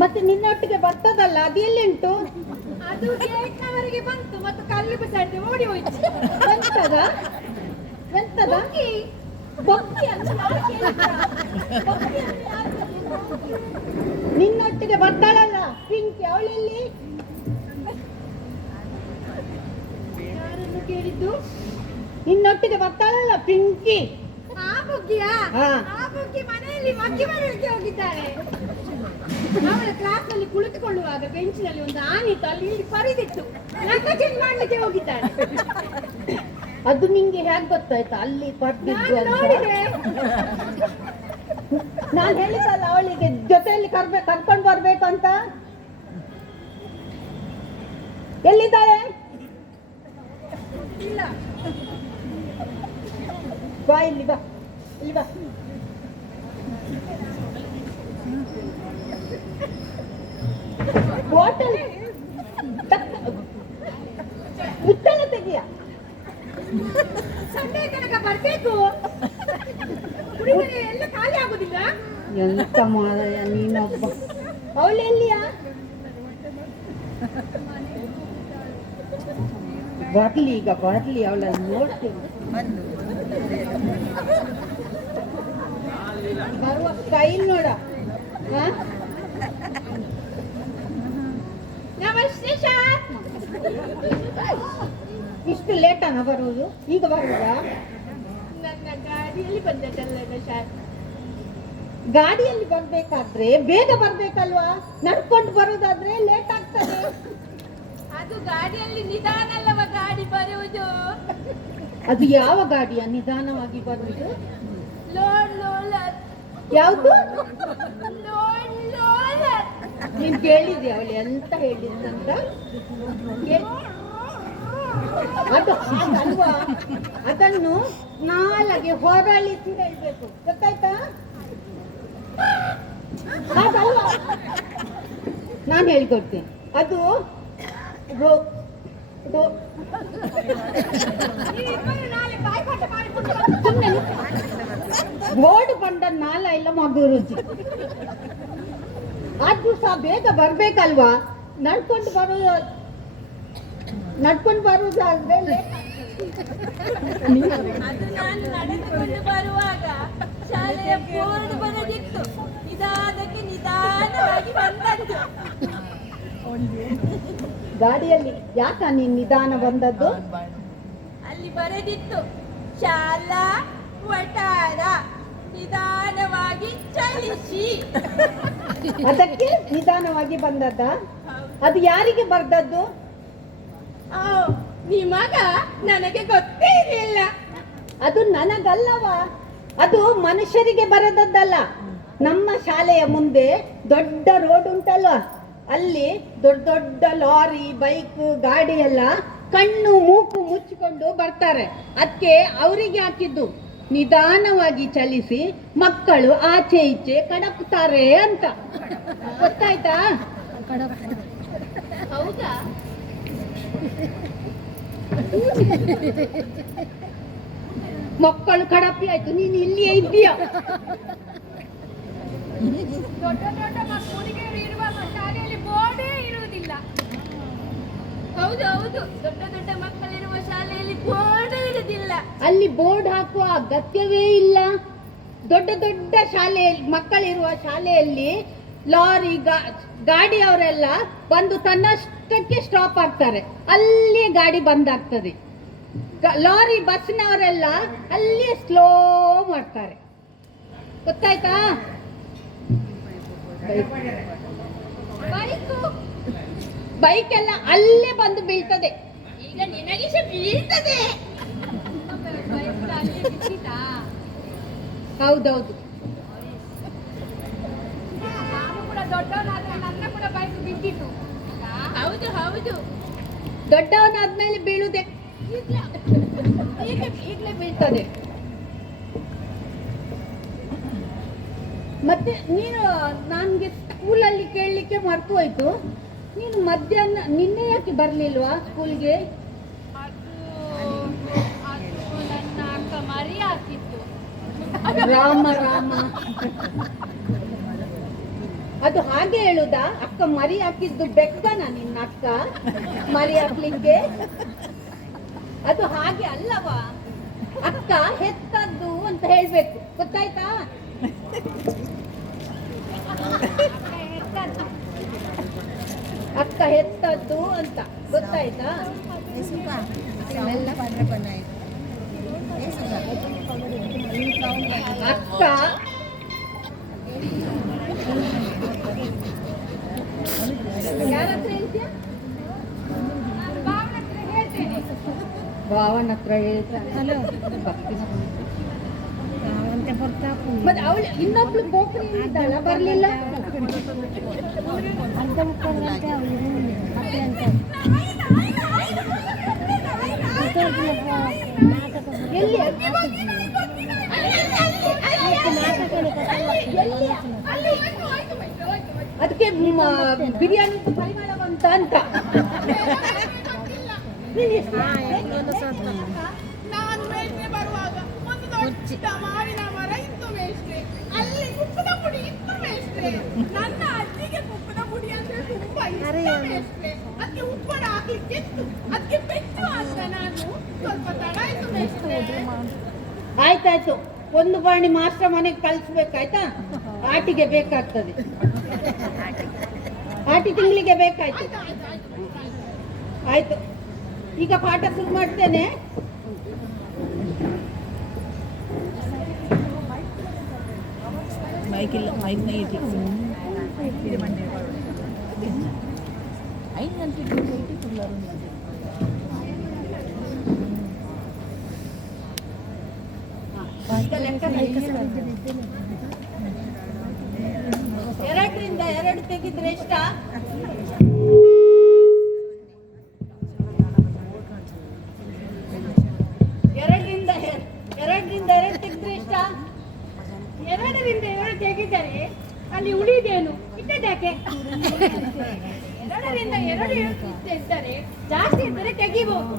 ಮತ್ತೆ ನಿನ್ನೊಟ್ಟಿಗೆ ಬರ್ತದಲ್ಲ ಅದು ಎಲ್ಲಿಂಟು? ಅದು ಗೇಟ್ನವರೆಗೆ ಬಂತು ಮತ್ತು ಕಲ್ಲು ಬಿಸಾಡಿ ಓಡಿ ಹೋಯ್ತು. ಎಂತದ ಎಂತದ ಬೊಕ್ಕಿ ಅಂತ ಯಾರು ಕೇಳಿದ್ರ? ಬೊಕ್ಕಿ ಅಂತ ಯಾರು ಕೇಳಿದ್ರು? ನಿನ್ನೊಟ್ಟಿಗೆ ಬರ್ತಾಳಲ್ಲ ಪಿಂಕಿ, ಅವಳೆಲ್ಲಿ? ಯಾರನ್ನು ಕೇಳಿದ್ದು? ನಿನ್ನೊಟ್ಟಿಗೆ ಬರ್ತಾಳಲ್ಲ ಪಿಂಕಿ. ಆ ಬುಗ್ಗಿಯಾ? ಹಾ. ಆ ಬುಗ್ಗಿ ಮನೆಯಲ್ಲಿ ಮಗ್ಗಿ ಬರಲಿಕ್ಕೆ ಹೋಗಿದ್ದಾಳೆ. ಅವಳ ಕ್ಲಾಸ್ ನಲ್ಲಿ ಕುಳಿತುಕೊಳ್ಳುವಾಗ ಬೆಂಚಿನಲ್ಲಿ ಒಂದು ಆನಿತ್ತು, ಅಲ್ಲಿ ಇಲ್ಲಿ ಪರಿದಿತ್ತು, ನನ್ನ ಚೇಂಜ್ ಮಾಡ್ಲಿಕ್ಕೆ ಹೋಗಿದ್ದಾಳೆ. ಅದು ನಿಂಗೆ ಹೇಗ್ ಗೊತ್ತಾಯ್ತಾ ಅಲ್ಲಿ ಬರ್ದಿದ್ದು ನಾನು ಅಂತ? ನೋಡಿದೆ. ನಾನು ಹೇಳಿದ್ದಲ್ಲ ಅವಳಿಗೆ ಜೊತೆಯಲ್ಲಿ ಕರ್ಕೊಂಡು ಬರ್ಬೇಕು ಅಂತ. ಎಲ್ಲಿದ್ದಾಳೆ? ಇಲ್ಲ, ಬಾ ಇಲ್ಲಿ ಬಾ, ಇಲ್ಲಿ ಬಾ. ಬಾಟಲ್ ಮುಚ್ಚಳ ತೆಗಿಯ. ಸಂಡೆ ತನಕ ಬರ್ಬೇಕು, ಕುಡಿದರೆ ಎಲ್ಲ ಖಾಲಿ ಆಗುದಿಲ್ಲ. ಎಂತ ಮಾರಾಯ ನೀನೊಬ್ಬ. ಅವಳೆಲ್ಲಿಯಾ? ಬರ್ಲಿ ಈಗ ಬರ್ಲಿ, ಅವಳನ್ನು ನೋಡ್ತೀನಿ. ಬರುವ ಸ್ಟೈಲ್ ನೋಡ. ನಮಸ್ತೆ ಸರ್. ಇಷ್ಟು ಲೇಟನ ಬರುವುದು? ಈಗ ಬರುವುದಾ? ನನ್ನ ಗಾಡಿಯಲ್ಲಿ ಬಂದದ್ದಲ್ಲ ಸರ್. ಗಾಡಿಯಲ್ಲಿ ಬರ್ಬೇಕಾದ್ರೆ ಬೇಗ ಬರ್ಬೇಕಲ್ವಾ? ನಡ್ಕೊಂಡು ಬರುದಾದ್ರೆ ಲೇಟ್ ಆಗ್ತದೆ. ಅದು ಗಾಡಿಯಲ್ಲಿ ನಿಧಾನ ಅಲ್ಲವ ಗಾಡಿ ಬರುವುದು. ಅದು ಯಾವ ಗಾಡಿಯ ನಿಧಾನವಾಗಿ ಬರುವುದು? ಲೋಡ್ ಲೋಲರ್. ಯಾವುದು? ಲೋಡ್ ಲೋಲರ್. ನೀನ್ ಕೇಳಿದ್ಯಾ ಅವಳು ಎಂತ ಹೇಳಿದ್ದಂತ? ಅದು ಅಲ್ವಾ, ಅದನ್ನು ನಾಲಗೆ ಹೊರಳಿಸಿ ಹೇಳ್ಬೇಕು, ಗೊತ್ತಾಯ್ತಾ? ಅದಲ್ಲ, ನಾನು ಹೇಳ್ಕೊಡ್ತೀನಿ. ಅದು ಬೋರ್ಡ್ ಬಂದ ನಾಲ ಇಲ್ಲ ಮಗು ರುಚಿ. ಅದು ಸಹ ಬೇಗ ಬರ್ಬೇಕಲ್ವಾ? ನಡ್ಕೊಂಡು ಬರುವುದಾದ್ರೆ ಅದು ನಾನು ನಡೆದುಕೊಂಡು ಬರುವಾಗ ಶಾಲೆಯ ಬೋರ್ಡ್ ಬರದಿತ್ತು, ನಿಧಾನಕ್ಕೆ ನಿಧಾನವಾಗಿ ಬಂದದ್ದು. ಗಾಡಿಯಲ್ಲಿ ಯಾಕ ನೀನ್ ನಿಧಾನ ಬಂದದ್ದು? ಅಲ್ಲಿ ಬರೆದಿತ್ತು, ಶಾಲಾ ವಟಾರ ನಿಧಾನವಾಗಿ ಚಲಿಸಿ. ಅದಕ್ಕೆ ನಿಧಾನವಾಗಿ ಬಂದದ್ದ? ಅದು ಯಾರಿಗೆ ಬರ್ದದ್ದು? ನಿಮಗ ನನಗೆ ಗೊತ್ತೇ ಇರಲಿಲ್ಲ. ಅದು ನನಗಲ್ಲವಾ, ಅದು ಮನುಷ್ಯರಿಗೆ ಬರದದ್ದಲ್ಲ. ನಮ್ಮ ಶಾಲೆಯ ಮುಂದೆ ದೊಡ್ಡ ರೋಡ್ ಉಂಟಲ್ವಾ, ಅಲ್ಲಿ ದೊಡ್ಡ ದೊಡ್ಡ ಲಾರಿ ಬೈಕ್ ಗಾಡಿ ಎಲ್ಲ ಕಣ್ಣು ಮೂಕು ಮುಚ್ಚಿಕೊಂಡು ಬರ್ತಾರೆ. ಅದಕ್ಕೆ ಅವರಿಗೆ ಹಾಕಿದ್ದು ನಿಧಾನವಾಗಿ ಚಲಿಸಿ ಮಕ್ಕಳು ಆಚೆ ಈಚೆ ಕಡಪ್ತಾರೆ ಅಂತ. ಗೊತ್ತಾಯ್ತಾ? ಹೌದಾ? ಮಕ್ಕಳು ಕಡಪಿ ಆಯ್ತು, ನೀನು ಇಲ್ಲಿಯೇ ಇದ್ದೀಯ. ದೊಡ್ಡ ದೊಡ್ಡ ಹುಡುಗಿಯರು ಇರುವ ಶಾಲೆಯಲ್ಲಿ ಬೋರ್ಡೇ ಇರುವುದಿಲ್ಲ. ಹೌದು ಹೌದು, ದೊಡ್ಡ ದೊಡ್ಡ ಮಕ್ಕಳಿರುವ ಶಾಲೆಯಲ್ಲಿ ಬೋರ್ಡೇ ಇರುವುದಿಲ್ಲ. ಅಲ್ಲಿ ಬೋರ್ಡ್ ಹಾಕುವ ಅಗತ್ಯವೇ ಇಲ್ಲ. ದೊಡ್ಡ ದೊಡ್ಡ ಶಾಲೆಯಲ್ಲಿ ಮಕ್ಕಳಿರುವ ಶಾಲೆಯಲ್ಲಿ ಲಾರಿ ಗಾಡಿಯವರೆಲ್ಲ ಬಂದು ತನ್ನಷ್ಟಕ್ಕೆ ಸ್ಟಾಪ್ ಆಗ್ತಾರೆ, ಅಲ್ಲಿಯೇ ಗಾಡಿ ಬಂದಾಗ್ತದೆ. ಲಾರಿ ಬಸ್ನವರೆಲ್ಲ ಅಲ್ಲಿಯೇ ಸ್ಲೋ ಮಾಡ್ತಾರೆ. ಗೊತ್ತಾಯ್ತಾ? ಬೈಕ್ ಎಲ್ಲ ಅಲ್ಲೇ ಬಂದು ಬೀಳ್ತದೆ. ಈಗ ನಿನಗೆ ಸಹ ಬೀಳ್ತದೆ. ಹೌದೌದು, ನಾನು ಕೂಡ ದೊಡ್ಡವನಾದ್ರೆ ನನ್ನ ಕೂಡ ಬೈಕ್ ಬಿದ್ದಿತ್ತು. ಹೌದು ಹೌದು, ದೊಡ್ಡವನಾದ್ಮೇಲೆ ಬೀಳುದೆ, ಈಗಲೇ ಬೀಳ್ತದೆ. ಮತ್ತೆ ನೀನು ನನಗೆ ಸ್ಕೂಲಲ್ಲಿ ಕೇಳಲಿಕ್ಕೆ ಮರ್ತು ಹೋಯ್ತು, ನೀನು ಮಧ್ಯಾಹ್ನ ನಿನ್ನೆ ಯಾಕೆ ಬರಲಿಲ್ವಾ ಸ್ಕೂಲ್ಗೆ? ಅದು ನನ್ನ ಅಕ್ಕ ಮರಿ ಆಗ್ತಿತ್ತು. ರಾಮ ರಾಮ, ಅದು ಹಾಗೆ ಹೇಳುದಾ? ಅಕ್ಕ ಮರಿ ಹಾಕಿದ್ದು ಬೆಕ್ಕನ ನಿನ್ನ ಅಕ್ಕ ಮರಿ ಹಾಕ್ಲಿಕ್ಕೆ? ಅದು ಹಾಗೆ ಅಲ್ಲವಾ? ಅಕ್ಕ ಹೆತ್ತದ್ದು ಅಂತ ಹೇಳ್ಬೇಕು, ಗೊತ್ತಾಯ್ತಾ? ಅಕ್ಕ ಹೆತ್ತದ್ದು ಅಂತ ಗೊತ್ತಾಯ್ತಾ? ಅಕ್ಕ ಯಾರತ್ರ ಹೇಳ್ತೀಯ? ಭಾವನ ಹತ್ರ ಹೇಳ್ತಾನೆ. ಮತ್ತೆ ಅವಳು ಇನ್ನೊಬ್ಳು ಬೋಕ್ರಿ ಇದ್ದಾಳ, ಬರ್ಲಿಲ್ಲ. ಎಲ್ಲಿ? ಅದಕ್ಕೆ ಬಿರಿಯಾನಿ ಪರಿಮಳವಂತ ಅಂತ. ನಾನು ಮೇಷ್ಟ್ರೆ ಬರುವಾಗ ಒಂದು ದೊಡ್ಡ ಮಾವಿನ ಮರ ಇತ್ತು ಮೇಷ್ಟ್ರೆ, ಅಲ್ಲಿ ಕುಪ್ಪದ ಪುಡಿ ಇತ್ತು ಮೇಷ್ಟ್ರೆ. ನನ್ನ ಅಜ್ಜಿಗೆ ಕುಪ್ಪದ ಪುಡಿ ಅಂದ್ರೆ ತುಂಬಾ ಇಷ್ಟ ಮೇಷ್ಟ್ರೆ. ಅದಕ್ಕೆ ಉಪ್ಪಡ ಹಾಕ್ಲಿಕ್ಕಿತ್ತು, ಅದಕ್ಕೆ ಬಿಟ್ಟು ಅಂತ ನಾನು ಸ್ವಲ್ಪ ತಡ ಆಯ್ತು ಮೇಷ್ಟ್ರೆ. ಆಯ್ತಾಯ್ತು, ಒಂದು ಬಾಣಿ ಮಾಸ್ಟರ್ ಮನೆಗೆ ಕಳಿಸ್ಬೇಕಾಯ್ತಾ? ಆಟಿಗೆ ಬೇಕಾಗ್ತದೆ, ಆಟಿ ತಿಂಗಳಿಗೆ ಬೇಕಾಯ್ತು. ಆಯ್ತು, ಈಗ ಪಾಠ ಶುರು ಮಾಡ್ತೇನೆ. ಮೈಕಿಲ್ಲ, ಮೈಕ್ನ ಇಟ್ಟು ಎರಡರಿಂದ ಎರಡು ತೆಗಿದ್ರೆ ಎಷ್ಟ? ಎರಡರಿಂದ ಎರಡು ತೆಗೆದ್ರೆ ಎಷ್ಟ? ಎರಡರಿಂದ ಎರಡು ತೆಗಿದರೆ ಅಲ್ಲಿ ಉಳಿದೇನು ಇದ್ದದ್ಯಾಕೆ? ಎರಡರಿಂದ ಎರಡು ಇದ್ದರೆ ಜಾಸ್ತಿ ಇದ್ದರೆ ತೆಗಿಬಹುದು.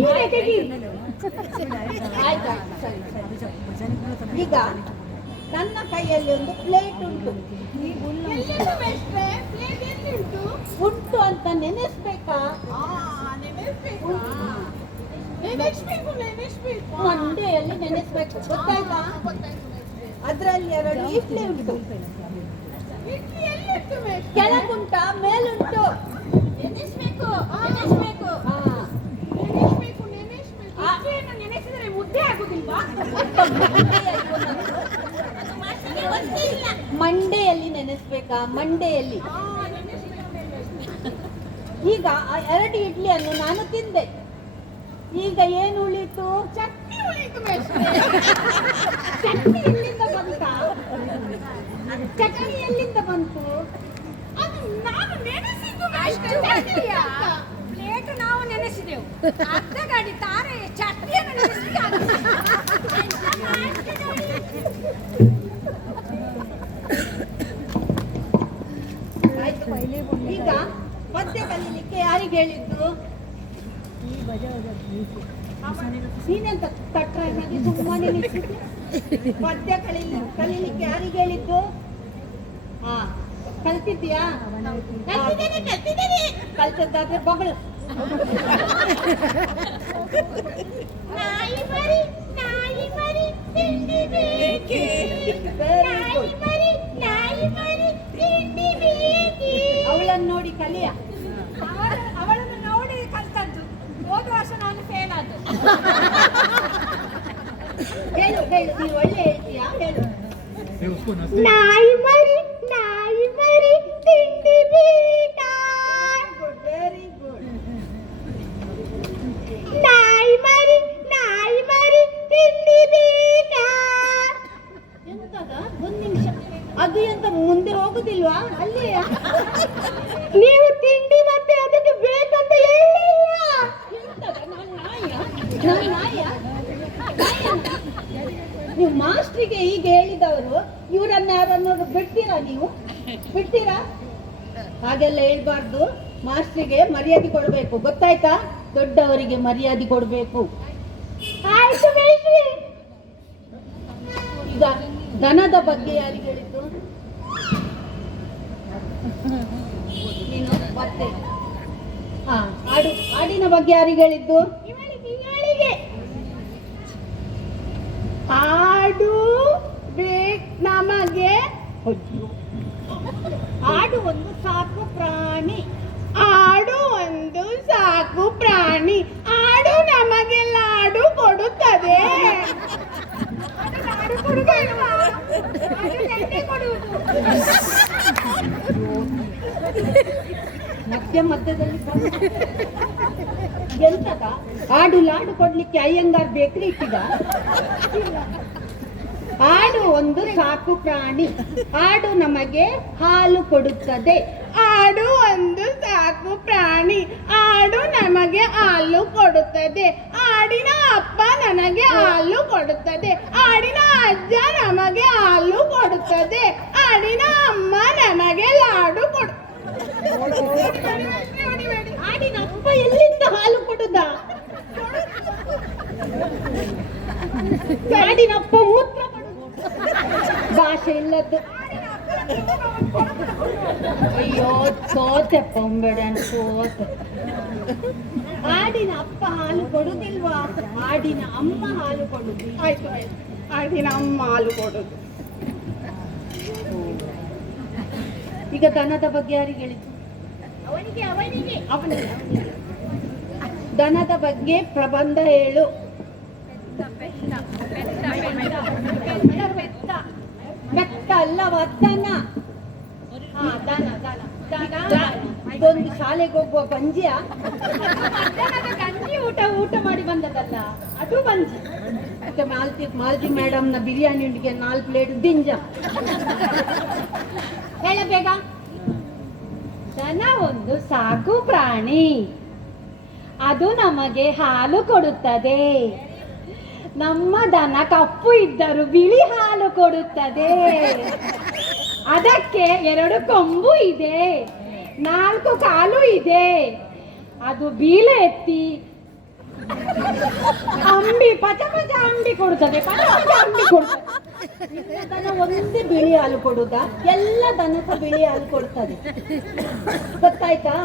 ಈಗ ತೆಗಿ. ಆಯ್ತು, ಸರಿ. ಈಗ ನನ್ನ ಕೈಯಲ್ಲಿ ಒಂದು ಪ್ಲೇಟ್ ಉಂಟು. ಎಲ್ಲಿಂದ ಮೇಷ್ಟ್ರೆ? ಪ್ಲೇಟ್ ಎಲ್ಲಿಂಟು? ಉಂಟು ಅಂತ ನೆನೆಸ್ಬೇಕಾ? ನೆನೆಸ್ಬೇಕು. ಮಂಡೆಯಲ್ಲಿ ನೆನೆಸ್ಬೇಕು, ಗೊತ್ತಾಯ್ತಾ? ಅದ್ರಲ್ಲಿ ಎರಡು ಇಡ್ಲಿ ಉಂಟು. ಇಡ್ಲಿ ಎಲ್ಲಿತ್ತು ಮೇಷ್ಟ್ರೆ? ಕೆಳಗುಂಟಾ ಮೇಲುಂಟು? ನೆನೆಸ್ಬೇಕು. ಇಡ್ಲಿಯನ್ನು ನೆನೆಸಿದರೆ ಮುದ್ದೆ ಆಗುದಿಲ್ವಾ? ಮಂಡೆಯಲ್ಲಿ ನೆನೆಸ್ಬೇಕಾ? ಮಂಡೆಯಲ್ಲಿ. ಈಗ ಆ ಎರಡು ಇಡ್ಲಿಯನ್ನು ನಾನು ತಿಂದೆ. ಈಗ ಏನು ಉಳಿತು? ಚಟ್ನಿ ಉಳಿತು ಮೇಷ್ಟ್ರೆ. ಚಟ್ನಿ ಎಲ್ಲಿಂದ ಬಂತ? ಚಟ್ನಿ ಎಲ್ಲಿಂದ ಬಂತು? ಅದು ನಾನು ನೆನೆಸಿದ್ದು ಮೇಷ್ಟ್ರೆ. ಪ್ಲೇಟ್ ನಾವು ನೆನೆಸಿದೆವು, ಅರ್ಧ ಗಾಡಿ ತಾರೆ ಚಟ್ನಿಯನ್ನು ನೆನೆಸಿದ. ಆಯ್ತು. ಈಗ ಪದ್ಯ ಕಲೀಲಿಕ್ಕೆ ಯಾರಿಗೆ ಹೇಳಿದ್ದು? ನೀನೆಂತ ತಟ್ರಾಗಿ ಸುಮ್ಮನೆ ನಿಂತಿದ್ದೆ? ಪದ್ಯ ಕಲೀಲಿಕ್ಕೆ ಯಾರಿಗೆ ಹೇಳಿದ್ದು? ಹಾ, ಕಲ್ತಿದ್ಯಾ? ಕಲ್ತದ್ದಾದ್ರೆ ಬಗಳು. ನಾಯಿ ಮರಿ ತಿಂಡಿ ಬೇಕೆ. ನಾಯಿ ಮರಿ ತಿಂಡಿ ಬೇಕೆ. ಅವಳನ್ನು ನೋಡಿ ಕಲಿಯ. ಅವಳನ್ನು ನೋಡಿ ಕಲ್ತದ್ದು. ಹೋದ ವರ್ಷ ನಾನು ಫೇಲ್ ಆದ್ದು. ಹೇಳು, ನೀನು ಒಳ್ಳೆ ಹೇಳ್ತೀಯಾ? ಹೇಳು. ನಾಯಿ ಮರಿ ತಿಂಡಿ ಬೇಕಾ. Very good. ನಾಯಿ ಮರಿ ತಿಂಡಿ ಬೇಕಾ. ಎಂತದ? ಒಂದು ನಿಮಿಷ, ಅದು ಎಂತ ಮುಂದೆ ಹೋಗುದಿಲ್ವಾ? ಅಲ್ಲಿಯಾ? ನೀವು ತಿಂಡಿ ಮತ್ತೆ ಅದಕ್ಕೆ ಬೇಕಂತ ಹೇಳಿಲ್ಲ. ಎಂತದ? ನಾನು ನಾಯಿಯಾ? ನೀವು ಮಾಸ್ಟ್ರಿಗೆ ಈಗ ಹೇಳಿದವರು ಇವರನ್ನ ಯಾರನ್ನೋದು ಬಿಡ್ತೀರಾ? ನೀವು ಬಿಡ್ತೀರಾ? ಹಾಗೆಲ್ಲ ಹೇಳ್ಬಾರ್ದು. ಮಾಸ್ಟ್ರಿಗೆ ಮರ್ಯಾದೆ ಕೊಡಬೇಕು, ಗೊತ್ತಾಯ್ತಾ? ದೊಡ್ಡವರಿಗೆ ಮರ್ಯಾದೆ ಕೊಡಬೇಕು. ಆಯ್ತು ಮೇಷ್ಟ್ರೆ. ಈಗ ದನದ ಬಗ್ಗೆ ಯಾರಿಗೆ ಹೇಳಿದ್ದು? ನೀನು ಮತ್ತೆ ಹಾ ಹಾಡಿನ ಬಗ್ಗೆ ಯಾರಿಗೆ ಹೇಳಿದ್ದು? ಇವಳಿಗೆ ಹಾಡು ನಮಗೆ ಹಾಡು ಒಂದು ಸಾಕು ಪ್ರಾಣಿ. ಆಡು ಒಂದು ಸಾಕು ಪ್ರಾಣಿ, ಆಡು ನಮಗೆ ಲಾಡು ಕೊಡುತ್ತದೆ. ಮಧ್ಯದಲ್ಲಿ ಎಂತದ ಆಡು ಲಾಡು ಕೊಡ್ಲಿಕ್ಕೆ ಅಯ್ಯಂಗಾರ್ ಬೇಕ್ರಿ ಇಟ್ಟಿದ? ಆಡು ಒಂದು ಸಾಕು ಪ್ರಾಣಿ, ಆಡು ನಮಗೆ ಹಾಲು ಕೊಡುತ್ತದೆ. ಆಡು ಒಂದು ಸಾಕು ಪ್ರಾಣಿ, ಆಡು ನಮಗೆ ಹಾಲು ಕೊಡುತ್ತದೆ. ಆಡಿನ ಅಪ್ಪ ನನಗೆ ಹಾಲು ಕೊಡುತ್ತದೆ, ಆಡಿನ ಅಜ್ಜ ನಮಗೆ ಹಾಲು ಕೊಡುತ್ತದೆ, ಆಡಿನ ಅಮ್ಮ ನಮಗೆ ಲಾಡು ಆಡಿನ ಅಪ್ಪ ಎಲ್ಲಿಂದ ಹಾಲು ಕೊಡುದ? ಆಡಿನಪ್ಪ ಮೂತ್ರ ಭಾಷೆ ಇಲ್ಲದ್ದು. ಅಯ್ಯೋ ಸೋತೆ ಪೊಂಬೇಡ ಸೋತೆ. ಆಡಿನ ಅಪ್ಪ ಹಾಲು ಕೊಡುದಿಲ್ವಾ? ಆಡಿನ ಅಮ್ಮ ಹಾಲು ಕೊಡುದು. ಆಯ್ತು, ಆಡಿನ ಅಮ್ಮ ಹಾಲು ಕೊಡುದು. ಈಗ ದನದ ಬಗ್ಗೆ ಯಾರಿಗೆ ಹೇಳಿದ್ದು? ಅವನಿಗೆ ದನದ ಬಗ್ಗೆ ಪ್ರಬಂಧ ಹೇಳು. ಬೆತ್ತ ಅಲ್ಲವ ದನ. ಇದೊಂದು ಶಾಲೆಗೆ ಹೋಗುವ ಬಂಜಿಯ ಗಂಜಿ ಊಟ ಮಾಡಿ ಬಂದದಲ್ಲ, ಅದು ಬಂಜಿ. ಮತ್ತೆ ಮಾಲ್ತಿ ಮೇಡಮ್ನ ಬಿರಿಯಾನಿ ಉಂಡಿಗೆ 4 ಪ್ಲೇಟ್ ದಿಂಜ. ಹೇಳ ಬೇಗ. ದನ ಒಂದು ಸಾಕು ಪ್ರಾಣಿ, ಅದು ನಮಗೆ ಹಾಲು ಕೊಡುತ್ತದೆ. ನಮ್ಮ ದನ ಕಪ್ಪು ಇದ್ದರೂ ಬಿಳಿ ಹಾಲು ಕೊಡುತ್ತದೆ. ಅದಕ್ಕೆ 2 ಕೊಂಬು ಇದೆ, 4 ಕಾಲು ಇದೆ. ಅದು ಬೀಲ ಎತ್ತಿ ಅಂಬಿ ಪಚ ಪಚ ಅಂಬಿ ಕೊಡುತ್ತದೆ, ಪಚ ಪಚ ಅಂಬಿ ಕೊಡುತ್ತದೆ. ದನ ಒಂದೇ ಬಿಳಿ ಹಾಲು ಕೊಡುದಾ? ಎಲ್ಲ ದನ ಸಹ ಬಿಳಿ ಹಾಲು ಕೊಡ್ತದೆ. ಗೊತ್ತಾಯ್ತಾ?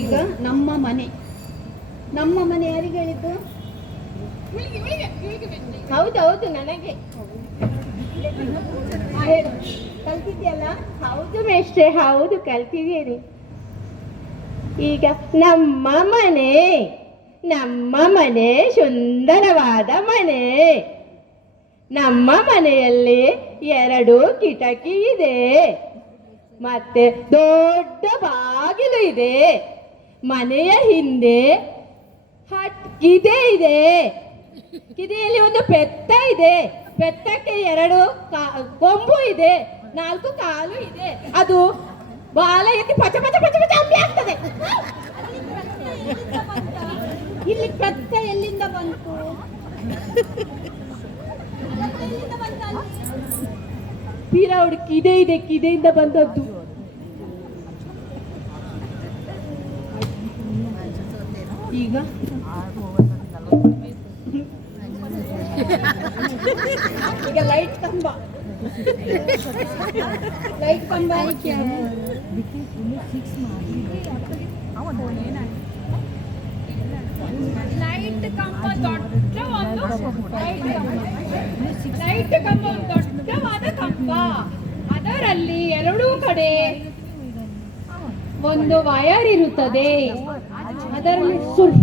ಈಗ ನಮ್ಮ ಮನೆ ಯಾರಿಗೆ ಹೇಳಿದ್ದು? ಹೌದೌದು, ನನಗೆ. ಹೇಳು, ಕಲ್ತಿದ್ಯಲ್ಲ? ಹೌದು ಮೇಷ್ಟ್ರೆ, ಹೌದು ಕಲ್ತಿದ್ದೀನಿ. ಈಗ ನಮ್ಮ ಮನೆ ಸುಂದರವಾದ ಮನೆ. ನಮ್ಮ ಮನೆಯಲ್ಲಿ 2 ಕಿಟಕಿ ಇದೆ, ಮತ್ತೆ ದೊಡ್ಡ ಬಾಗಿಲು ಇದೆ. ಮನೆಯ ಹಿಂದೆ ಕಿದೆ ಇದೆ, ಕಿದೆಯಲ್ಲಿ ಒಂದು ಪೆತ್ತ ಇದೆ. ಪೆತ್ತಕ್ಕೆ 2 ಕೊಂಬು ಇದೆ, 4 ಕಾಲು ಇದೆ. ಅದು ಬಾಲ ಎತ್ತಿ ಪಚ ಪಚ ಪಚ ಪಚ ಅಂಬಿ ಆಗ್ತದೆ. ಇಲ್ಲಿ ಪೆತ್ತ ಎಲ್ಲಿಂದ ಬಂತು? ತೀರಾ ಅವಳು ಕಿದೆಯಿಂದ ಬಂದದ್ದು. ಈಗ ಲೈಟ್ ಕಂಬ ಲೈಟ್ ಕಂಬ ದೊಡ್ಡವಾದ ಕಂಬ. ಅದರಲ್ಲಿ 2 ಕಡೆ ಒಂದು ವಯರ್ ಇರುತ್ತದೆ. ಅದರಲ್ಲಿ ಸುರ್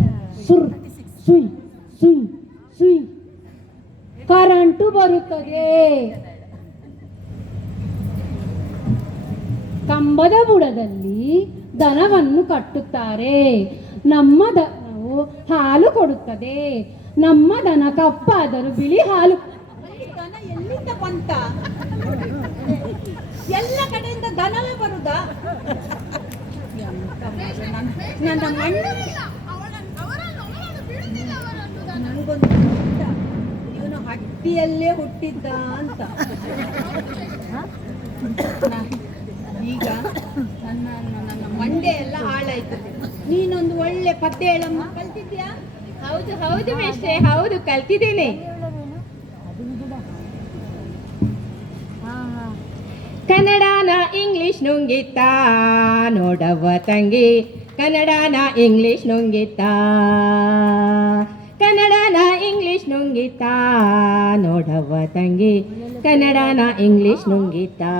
ಸುರ್ ಸುಯ್ ಸುಯ್ ಸುಯ್ ಕರೆಂಟು ಬರುತ್ತದೆ. ಕಂಬದ ಬುಡದಲ್ಲಿ ದನವನ್ನು ಕಟ್ಟುತ್ತಾರೆ. ನಮ್ಮ ದನವು ಹಾಲು ಕೊಡುತ್ತದೆ. ನಮ್ಮ ದನ ಕಪ್ಪಾದರೂ ಬಿಳಿ ಹಾಲು. ದನ ಎಲ್ಲಿಂದ ಬಂತ? ಎಲ್ಲ ಕಡೆಯಿಂದ ದನವೇ ಬರುದಾ? ನನ್ನ ಮಣ್ಣು ನನಗೊಂದು ಇವನು ಹಟ್ಟಿಯಲ್ಲೇ ಹುಟ್ಟಿದ್ದ ಅಂತ. ಈಗ ನನ್ನ ಮಂಡೆ ಎಲ್ಲ ಹಾಳಾಯ್ತು. ನೀನೊಂದು ಒಳ್ಳೆ ಪದ್ಯ ಹೇಳಮ್ಮ, ಕಲ್ತಿದ್ಯಾ? ಹೌದು ಮೇಷ್ಟ್ರೆ, ಹೌದು ಕಲ್ತಿದ್ದೇನೆ. ಇಂಗ್ಲಿಷ್ ನುಂಗಿತಾ ನೋಡವ್ವ ತಂಗಿ ಕನ್ನಡನ ಇಂಗ್ಲಿಷ್ ನುಂಗಿತಾ ಕನ್ನಡನ ಇಂಗ್ಲಿಷ್ ನುಂಗಿತಾ ನೋಡವ್ವ ತಂಗಿ ಕನ್ನಡನ ಇಂಗ್ಲಿಷ್ ನುಂಗಿತಾ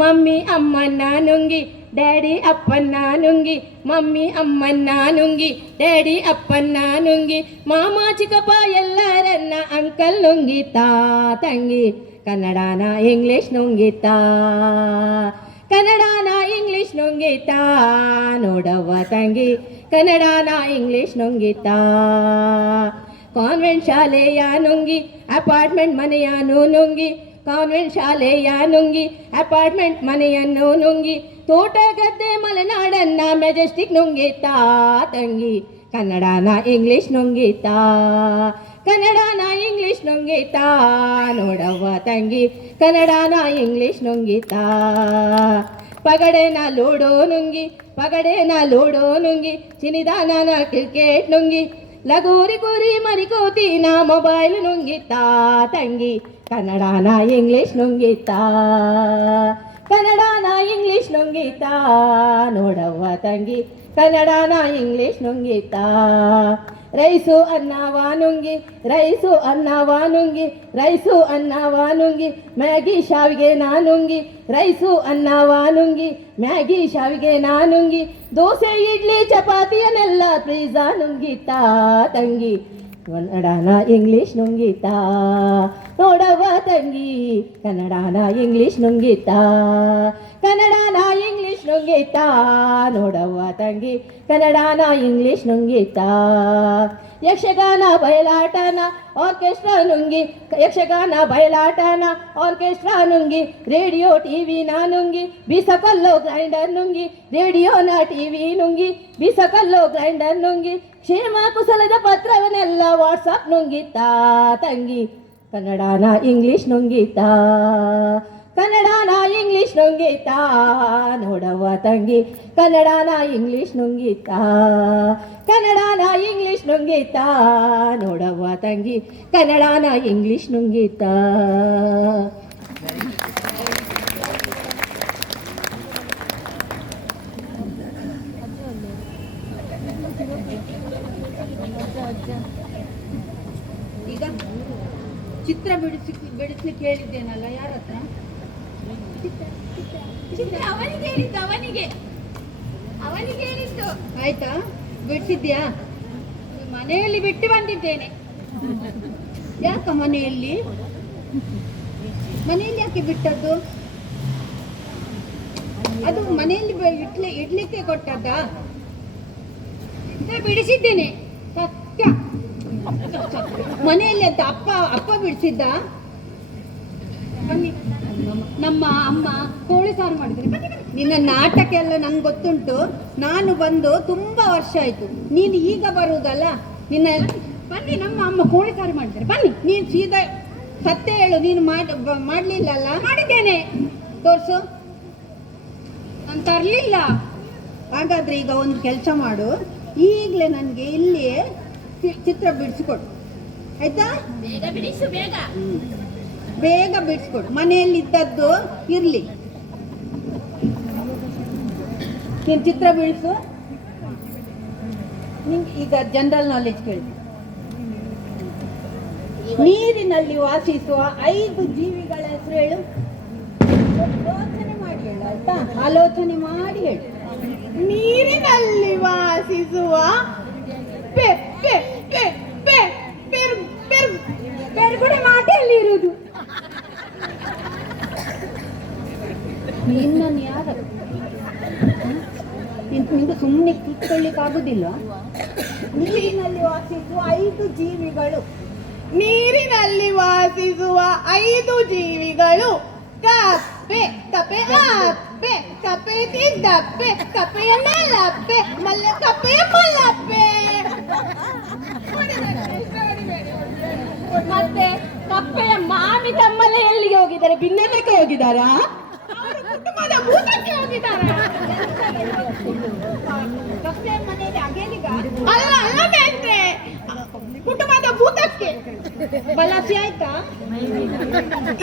ಮಮ್ಮಿ ಅಮ್ಮನ್ನ ನುಂಗಿ ಡ್ಯಾಡಿ ಅಪ್ಪನ್ನ ನುಂಗಿ ಮಮ್ಮಿ ಅಮ್ಮನ್ನ ನುಂಗಿ ಡ್ಯಾಡಿ ಅಪ್ಪನ್ನ ನುಂಗಿ ಮಾಮ ಚಿಕ್ಕಪ್ಪ ಎಲ್ಲರನ್ನ ಅಂಕಲ್ ನುಂಗಿತಾ ತಂಗಿ ಕನ್ನಡನ ಇಂಗ್ಲಿಷ್ ನುಂಗಿತಾ ಕನ್ನಡನ ಇಂಗ್ಲಿಷ್ ನುಂಗಿತಾ ನೋಡವ್ವ ತಂಗಿ ಕನ್ನಡನ ಇಂಗ್ಲಿಷ್ ನುಂಗಿತಾ ಕಾನ್ವೆಂಟ್ ಶಾಲೆಯ ನುಂಗಿ ಅಪಾರ್ಟ್ಮೆಂಟ್ ಮನೆಯನ್ನು ನುಂಗಿ ಕಾನ್ವೆಂಟ್ ಶಾಲೆಯ ನುಂಗಿ ಅಪಾರ್ಟ್ಮೆಂಟ್ ಮನೆಯನ್ನು ನುಂಗಿ ತೋಟ ಗದ್ದೆ ಮಲೆನಾಡನ್ನ ಮೆಜೆಸ್ಟಿಕ್ ನುಂಗಿತಾ ತಂಗಿ ಕನ್ನಡನ ಇಂಗ್ಲಿಷ್ ನುಂಗಿತಾ ಕನ್ನಡನ ಇಂಗ್ಲಿಷ್ ನುಂಗಿತಾ ನೋಡವ್ವ ತಂಗಿ ಕನ್ನಡನ ಇಂಗ್ಲಿಷ್ ನುಂಗಿತಾ ಪಗಡೆನ ಲೂಡೋ ನುಂಗಿ ಪಗಡೆನ ಲೂಡೋ ನುಂಗಿ ಚಿನಿದಾನನ ಕ್ರಿಕೆಟ್ ನುಂಗಿ ಲಗೋರಿ ಗುರಿ ಮರಿಕೋತಿನ ಮೊಬೈಲ್ ನುಂಗಿತಾ ತಂಗಿ ಕನ್ನಡನ ಇಂಗ್ಲಿಷ್ ನುಂಗಿತಾ ಕನ್ನಡನ ಇಂಗ್ಲಿಷ್ ನುಂಗಿತಾ ನೋಡವ್ವ ತಂಗಿ ಕನ್ನಡನ ಇಂಗ್ಲಿಷ್ ನುಂಗಿತಾ ರೈಸು ಅನ್ನವ ನುಂಗಿ ರೈಸು ಅನ್ನವ ನುಂಗಿ ರೈಸು ಅನ್ನವ ನುಂಗಿ ಮ್ಯಾಗಿ ಶಾವಿಗೆ ನಾನುಂಗಿ ರೈಸು ಅನ್ನವ ನುಂಗಿ ಮ್ಯಾಗಿ ಶಾವಿಗೆ ನಾನುಂಗಿ ದೋಸೆ ಇಡ್ಲಿ ಚಪಾತಿಯನ್ನೆಲ್ಲ ಪಿಜ್ಜಾ ನುಂಗಿತಾ ತಂಗಿ ಕನ್ನಡನ ಇಂಗ್ಲಿಷ್ ನುಂಗಿತಾ ನೋಡವ್ವ ತಂಗಿ ಕನ್ನಡನ ಇಂಗ್ಲಿಷ್ ನುಂಗಿತಾ ಕನ್ನಡನ ಇಂಗ್ಲಿಷ್ ನುಂಗಿತಾ ನೋಡವ್ವ ತಂಗಿ ಕನ್ನಡನ ಇಂಗ್ಲಿಷ್ ನುಂಗಿತಾ ಯಕ್ಷಗಾನ ಬಯಲಾಟನ ಆರ್ಕೆಸ್ಟ್ರಾ ನುಂಗಿ ಯಕ್ಷಗಾನ ಬಯಲಾಟನ ಆರ್ಕೆಸ್ಟ್ರಾ ನುಂಗಿ ರೇಡಿಯೋ ಟಿವಿ ನುಂಗಿ ಬೀಸಕಲ್ಲೋ ಗ್ರೈಂಡರ್ ನುಂಗಿ ರೇಡಿಯೋನ ಟಿವಿ ನುಂಗಿ ಬೀಸಕಲ್ಲೋ ಗ್ರೈಂಡರ್ ನುಂಗಿ ಕ್ಷೇಮ ಕುಶಲದ ಪತ್ರವನ್ನೆಲ್ಲ ವಾಟ್ಸಪ್ ನುಂಗಿತಾ ತಂಗಿ ಕನ್ನಡನ ಇಂಗ್ಲಿಷ್ ನುಂಗಿತಾ ಕನ್ನಡನ ಇಂಗ್ಲಿಷ್ ನುಂಗಿತಾ ನೋಡವ್ವ ತಂಗಿ ಕನ್ನಡನ ಇಂಗ್ಲಿಷ್ ನುಂಗಿತಾ ಕನ್ನಡನ ಇಂಗ್ಲಿಷ್ ನುಂಗಿತಾ ನೋಡವ್ವ ತಂಗಿ ಕನ್ನಡನ ಇಂಗ್ಲಿಷ್ ನುಂಗಿತಾ ಈಗ ಚಿತ್ರ ಬಿಡಿಸ್ಲಿಕ್ಕೆ ಹೇಳಿದ್ದೇನಲ್ಲ ಯಾರ ಹತ್ರ ಅವನಿಗೆ ಹೇಳಿದ್ದು ಅವನಿಗೆ ಹೇಳಿದ್ದು. ಆಯ್ತಾ ಬಿಡಿಸಿದ್ಯಾ ಮನೆಯಲ್ಲಿ ಬಿಟ್ಟು ಬಂದಿದ್ದೇನೆ. ಯಾಕ ಮನೆಯಲ್ಲಿ ಯಾಕೆ ಬಿಟ್ಟದ್ದು? ಅದು ಮನೆಯಲ್ಲಿ ಇಡ್ಲಿಕ್ಕೆ ಕೊಟ್ಟದ್ದ? ಬಿಡಿಸಿದ್ದೇನೆ ಸತ್ಯ ಮನೆಯಲ್ಲಿ ಅಂತ ಅಪ್ಪ ಬಿಡಿಸಿದ್ದ? ನಮ್ಮ ಅಮ್ಮ ಕೋಳಿ ಸಾರು ಮಾಡಿದ್ರೆ. ನಿನ್ನ ನಾಟಕ ಎಲ್ಲ ನಂಗೆ ಗೊತ್ತುಂಟು. ನಾನು ಬಂದು ತುಂಬಾ ವರ್ಷ ಆಯ್ತು, ನೀನು ಈಗ ಬರುವುದಲ್ಲ. ನಿನ್ನ ಬನ್ನಿ, ನಮ್ಮ ಅಮ್ಮ ಕೋಳಿ ಸಾರು ಮಾಡಿದ್ದಾರೆ. ಬನ್ನಿ, ನೀನು ಸೀದಾ ಸತ್ಯ ಹೇಳು. ನೀನು ಮಾಡ್ಲಿಲ್ಲಲ್ಲ? ಮಾಡಿದ್ದೇನೆ. ತೋರ್ಸು. ನಾನು ತರ್ಲಿಲ್ಲ. ಹಾಗಾದ್ರೆ ಈಗ ಒಂದು ಕೆಲಸ ಮಾಡು, ಈಗಲೇ ನನಗೆ ಇಲ್ಲಿಯೇ ಚಿತ್ರ ಬಿಡಿಸಿಕೊಡು, ಆಯ್ತಾ? ಬೇಗ ಬಿಡಿಸು, ಬೇಗ ಬೇಗ ಬಿಡಿಸ್ಕೊಡು. ಮನೆಯಲ್ಲಿ ಇದ್ದದ್ದು ಇರ್ಲಿ, ನೀನು ಚಿತ್ರ ಬಿಡಿಸು. ನಿಂಗೆ ಈಗ ಜನರಲ್ ನಾಲೆಜ್ ಕೇಳಿ. ನೀರಿನಲ್ಲಿ ವಾಸಿಸುವ 5 ಜೀವಿಗಳ ಹೆಸರು ಹೇಳು. ಯೋಚನೆ ಮಾಡಿ ಹೇಳು, ಆಯ್ತಾ? ಆಲೋಚನೆ ಮಾಡಿ ಹೇಳು. ನೀರಿನಲ್ಲಿ ವಾಸಿಸುವ ಪೆರ್ಗುಡೆ ಮಾಟೆಯಲ್ಲಿ ಇರುವುದು. ನಿನ್ನನ್ನು ಯಾರ ನಿಂಗೆ ಸುಮ್ಮನೆ ಕಿತ್ಕೊಳ್ಳಿಕ್ಕಾಗುದಿಲ್ಲ. ನೀರಿನಲ್ಲಿ ವಾಸಿಸುವ 5 ಜೀವಿಗಳು. ನೀರಿನಲ್ಲಿ ವಾಸಿಸುವ 5 ಜೀವಿಗಳು. ಕಪ್ಪೆ, ಕಪ್ಪೆ ಅಪ್ಪೆ, ಕಪ್ಪೆ ತಿದ್ದಪ್ಪೆ, ಕಪ್ಪೆಯ ಮಲ್ಲಪ್ಪೆ, ಕಪ್ಪೆಯ ಮಲ್ಲಪ್ಪೆ. ಮತ್ತೆ ಕಪ್ಪೆಯ ಮಾಮಿ ತಮ್ಮಲ್ಲ ಎಲ್ಲಿಗೆ ಹೋಗಿದ್ದಾರೆ? ಭಿನ್ನತಕ್ಕೆ ಹೋಗಿದ್ದಾರಾ? ಕುಟುಂಬದ ಭೂತಕ್ಕೆ ಹೋಗಿದ್ದಾರೆ. ಕಪ್ಪೆ ಮನೆಯಲ್ಲಿ ಅಗೇಲಿಗ ಅಲ್ಲ ಅಲ್ಲ ಬೇಡ್ರೆ, ಕುಟುಂಬದ ಕೂತಕ್ಕೆ. ಬಲಾಸಿ ಆಯ್ತಾ?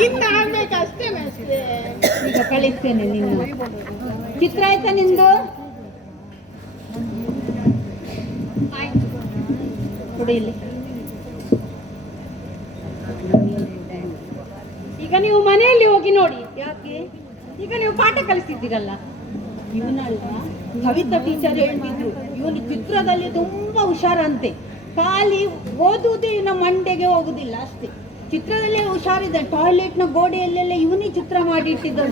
ಇನ್ನು ಆಗ್ಬೇಕಷ್ಟೇ ಮೇಷ್ಟ್ರೆ. ಈಗ ಕಳಿಸ್ತೇನೆ ನಿನ್ನ. ಚಿತ್ರ ಆಯ್ತಾ ನಿಂದು? ಆಯ್ತು. ಕುಡಿಲಿ. ಈಗ ನೀವು ಮನೆಯಲ್ಲಿ ಹೋಗಿ ನೋಡಿ. ಯಾಕೆ? ಈಗ ನೀವು ಪಾಠ ಕಲಿಸ್ತಿದ್ದೀರಲ್ಲ. ಇವನಲ್ವಾ ಕವಿತಾ ಟೀಚರ್ ಹೇಳ್ತಿದ್ರು, ಇವನು ಚಿತ್ರದಲ್ಲಿ ತುಂಬಾ ಹುಷಾರಂತೆ. ಖಾಲಿ ಓದುವುದೇ ಇವನ ಮಂಡೆಗೆ ಹೋಗುದಿಲ್ಲ ಅಷ್ಟೇ. ಚಿತ್ರದಲ್ಲೇ ಹುಷಾರಿದೆ. ಟಾಯ್ಲೆಟ್ನ ಗೋಡೆಯಲ್ಲೆಲ್ಲ ಇವನೇ ಚಿತ್ರ ಮಾಡಿ ಇಟ್ಟಿದ್ದರು.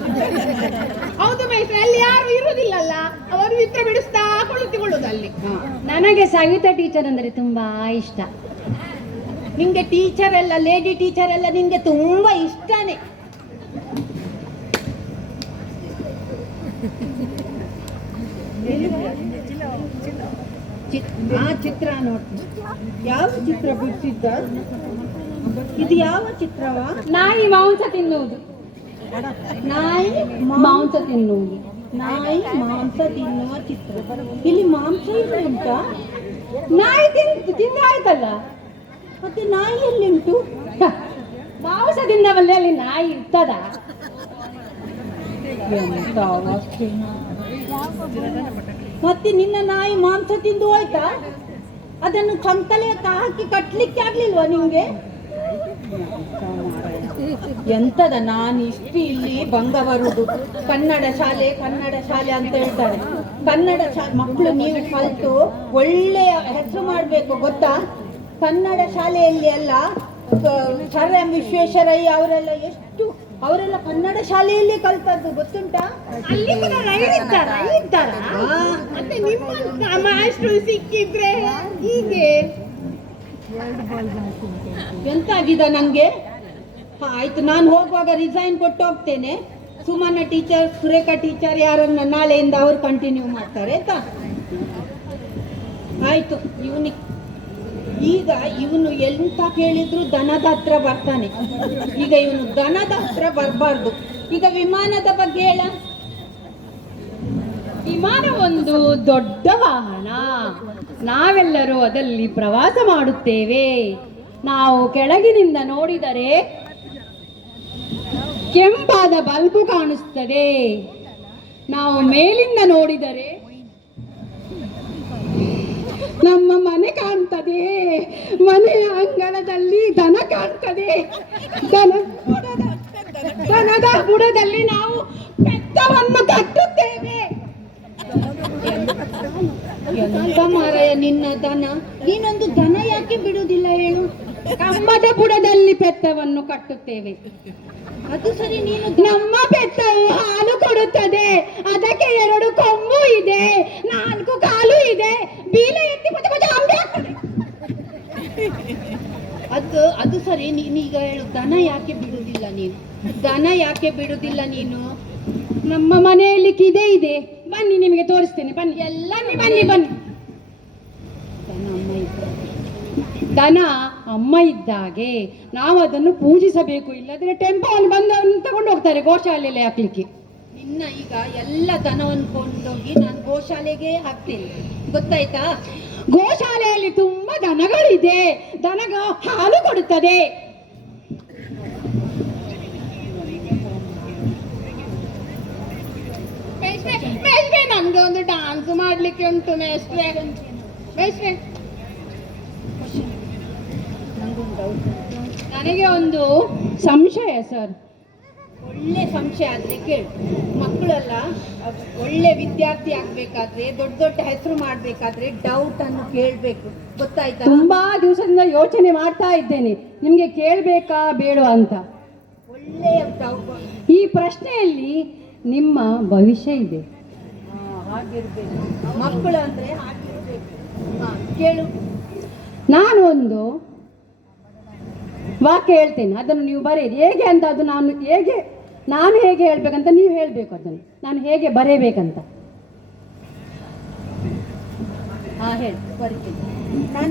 ಹೌದು ಮೇಷ್ಟ್ರೆ, ಅಲ್ಲಿ ಯಾರು ಇರುವುದಿಲ್ಲಲ್ಲ, ಅವರು ಚಿತ್ರ ಬಿಡಿಸ್ತಾ ಕುಳಿತುಕೊಳ್ಳುವುದು ಅಲ್ಲಿ. ನನಗೆ ಸವಿತಾ ಟೀಚರ್ ಅಂದರೆ ತುಂಬಾ ಇಷ್ಟ. ನಿಂಗೆ ಟೀಚರ್ ಎಲ್ಲ, ಲೇಡಿ ಟೀಚರ್ ಎಲ್ಲ ನಿಂಗೆ ತುಂಬಾ ಇಷ್ಟನೇ. ಚಿತ್ರ ನೋಡ್ತೀನಿ. ಯಾವ ಚಿತ್ರ ಬಿಡಿಸಿದ್ದ? ಇದು ಯಾವ ಚಿತ್ರವ? ನಾಯಿ ಮಾಂಸ ತಿನ್ನುವುದು. ನಾಯಿ ಮಾಂಸ ತಿನ್ನುವುದು. ನಾಯಿ ಮಾಂಸ ತಿನ್ನುವ ಚಿತ್ರ. ಇಲ್ಲಿ ಮಾಂಸ ಇಲ್ಲ ಉಂಟಾ? ನಾಯಿ ತಿಂದಾಯ್ತಲ್ಲ. ಮತ್ತೆ ನಾಯಿ ಎಲ್ಲಿಂಟು? ಮಾಂಸ ತಿಂದವಲ್ಲಿ ಅಲ್ಲಿ ನಾಯಿ ಇರ್ತದ? ಎಂತ ಅವಸ್ಥೆ. ಮತ್ತೆ ನಿನ್ನ ನಾಯಿ ಮಾಂಸ ತಿಂದು ಹೋಯ್ತಾ? ಅದನ್ನು ಕಂಕಲೆ ಹಾಕಿ ಕಟ್ಲಿಕ್ಕೆ ಆಗ್ಲಿಲ್ವಾ ನಿಂಗೆ? ಎಂತದ ನಾನು ಇಷ್ಟು ಇಲ್ಲಿ ಭಂಗ ಬರುದು. ಕನ್ನಡ ಶಾಲೆ ಅಂತ ಹೇಳ್ತಾರೆ. ಕನ್ನಡ ಮಕ್ಕಳು ನೀವು ಕಲಿತು ಒಳ್ಳೆಯ ಹೆಸರು ಮಾಡ್ಬೇಕು ಗೊತ್ತಾ? ಕನ್ನಡ ಶಾಲೆಯಲ್ಲಿ ಎಲ್ಲ ಸರ್ ಎಂ ವಿಶ್ವೇಶ್ವರಯ್ಯ ಅವರೆಲ್ಲ ಕನ್ನಡ ಶಾಲೆಯಲ್ಲಿ ಕಲ್ತದ್ದು ಗೊತ್ತುಂಟಾ? ಅಲ್ಲಿ ಕೂಡ ಇದ್ದಾರಾ? ಮತ್ತೆ ನಿಮ್ಮಂತ ಮಾಸ್ಟ್ರು ಸಿಕ್ಕಿದ್ರೆ ಹೀಗೆ ಎಂತ ಆಗಿದ ನಂಗೆ? ಆಯ್ತು, ನಾನು ಹೋಗುವಾಗ ರಿಸೈನ್ ಕೊಟ್ಟು ಹೋಗ್ತೇನೆ. ಸುಮನ ಟೀಚರ್, ಸುರೇಖಾ ಟೀಚರ್ ಯಾರನ್ನ ನಾಳೆಯಿಂದ ಅವ್ರು ಕಂಟಿನ್ಯೂ ಮಾಡ್ತಾರೆ ಆಯ್ತಾ? ಆಯ್ತು. ಈಗ ಇವನು ಎಂತ ಕೇಳಿದ್ರು ದನದ ಹತ್ರ ಬರ್ತಾನೆ. ಈಗ ಇವನು ದನದ ಹತ್ರ ಬರಬಾರ್ದು. ಈಗ ವಿಮಾನದ ಬಗ್ಗೆ ಹೇಳ. ವಿಮಾನ ಒಂದು ದೊಡ್ಡ ವಾಹನ. ನಾವೆಲ್ಲರೂ ಅದರಲ್ಲಿ ಪ್ರವಾಸ ಮಾಡುತ್ತೇವೆ. ನಾವು ಕೆಳಗಿನಿಂದ ನೋಡಿದರೆ ಕೆಂಪಾದ ಬಲ್ಬು ಕಾಣಿಸ್ತದೆ. ನಾವು ಮೇಲಿಂದ ನೋಡಿದರೆ ನಮ್ಮ ಮನೆ ಕಾಣ್ತದೆ. ಮನೆಯ ಅಂಗಳದಲ್ಲಿ ದನ ಕಾಣ್ತದೆ. ದನದ ಬುಡದಲ್ಲಿ ನಾವು ಬೆತ್ತವನ್ನು ಕಟ್ಟುತ್ತೇವೆ. ಎಂತ ಮಾರಾಯ ನಿನ್ನ ದನ. ನೀನೊಂದು ದನ ಯಾಕೆ ಬಿಡುವುದಿಲ್ಲ ಹೇಳು? ಕಮ್ಮದ ಬುಡದಲ್ಲಿ ಬೆತ್ತವನ್ನು ಕಟ್ಟುತ್ತೇವೆ. ಅದು ಸರಿ. ನೀನು ನಮ್ಮ ಬೆತ್ತವು ಹಾಲು ಕೊಡುತ್ತದೆ. ಅದಕ್ಕೆ 2 ಕೊಂಬು ಇದೆ, 4 ಕಾಲು ಇದೆ. ಬೀಲ ಎತ್ತಿ ಅದು ಸರಿ. ನೀನೀಗ ಹೇಳು, ದನ ಯಾಕೆ ಬಿಡುವುದಿಲ್ಲ ನೀನು? ದನ ಯಾಕೆ ಬಿಡುವುದಿಲ್ಲ ನೀನು? ನಮ್ಮ ಮನೆಯಲ್ಲಿ ಕಿದೆ ಇದೆ. ಬನ್ನಿ, ನಿಮಗೆ ತೋರಿಸ್ತೇನೆ. ಬನ್ನಿ, ಎಲ್ಲ ಬನ್ನಿ. ದನ ಅಮ್ಮ ಇದ್ದಾಗೆ ನಾವು ಅದನ್ನು ಪೂಜಿಸಬೇಕು. ಇಲ್ಲದ್ರೆ ಟೆಂಪೋಲ್ಲಿ ಬಂದವನ್ನ ತಗೊಂಡು ಹೋಗ್ತಾರೆ ಗೋಶಾಲೆಯಲ್ಲಿ ಹಾಕ್ಲಿಕ್ಕೆ. ನಿನ್ನ ಈಗ ಎಲ್ಲ ದನವನ್ನು ಕೊಂಡೋಗಿ ನಾನು ಗೋಶಾಲೆಗೆ ಹಾಕ್ತೇನೆ, ಗೊತ್ತಾಯ್ತಾ? ಗೋಶಾಲೆಯಲ್ಲಿ ತುಂಬಾ ದನಗಳಿದೆ. ದನಗ ಹಾಲು ಕೊಡುತ್ತದೆ. ಮೇಷ್ಟ್ರೆ, ನಮ್ಗೆ ಒಂದು ಡಾನ್ಸ್ ಮಾಡ್ಲಿಕ್ಕೆ ಉಂಟು ಮೇಷ್ಟ್ರೆ. ನನಗೆ ಒಂದು ಸಂಶಯ ಸರ್. ಒಳ್ಳೆ ಸಂಶಯ ಆದ್ರೆ ಕೇಳು. ಮಕ್ಕಳೆಲ್ಲ ಒಳ್ಳೆ ವಿದ್ಯಾರ್ಥಿ ಆಗ್ಬೇಕಾದ್ರೆ, ದೊಡ್ಡ ಹೆಸರು ಮಾಡ್ಬೇಕಾದ್ರೆ ಡೌಟ್ ಅನ್ನು ಕೇಳ್ಬೇಕು, ಗೊತ್ತಾಯ್ತಾ? ತುಂಬಾ ದಿವಸದಿಂದ ಯೋಚನೆ ಮಾಡ್ತಾ ಇದ್ದೇನೆ, ನಿಮ್ಗೆ ಕೇಳ್ಬೇಕಾ ಬೇಡವಾ ಅಂತ. ಒಳ್ಳೆಯ ಡೌಟ್. ಈ ಪ್ರಶ್ನೆಯಲ್ಲಿ ನಿಮ್ಮ ಭವಿಷ್ಯ ಇದೆ. ಹಾಗಿರ್ಬೇಕು ಮಕ್ಕಳು ಅಂದ್ರೆ, ಹಾಗಿರ್ಬೇಕು. ಕೇಳು. ನಾನು ಒಂದು ವಾಕ್ಯ ಹೇಳ್ತೇನೆ, ಅದನ್ನು ನೀವು ಬರೆಯಿರಿ. ಹೇಗೆ ಅಂತ ಅದು ನಾನು ಹೇಗೆ ಹೇಳ್ಬೇಕಂತ ನೀವು ಹೇಳ್ಬೇಕು. ಅದನ್ನು ನಾನು ಹೇಗೆ ಬರೆಯಬೇಕಂತ. ಹೇಳು, ಬರೀತೀನಿ ನಾನು.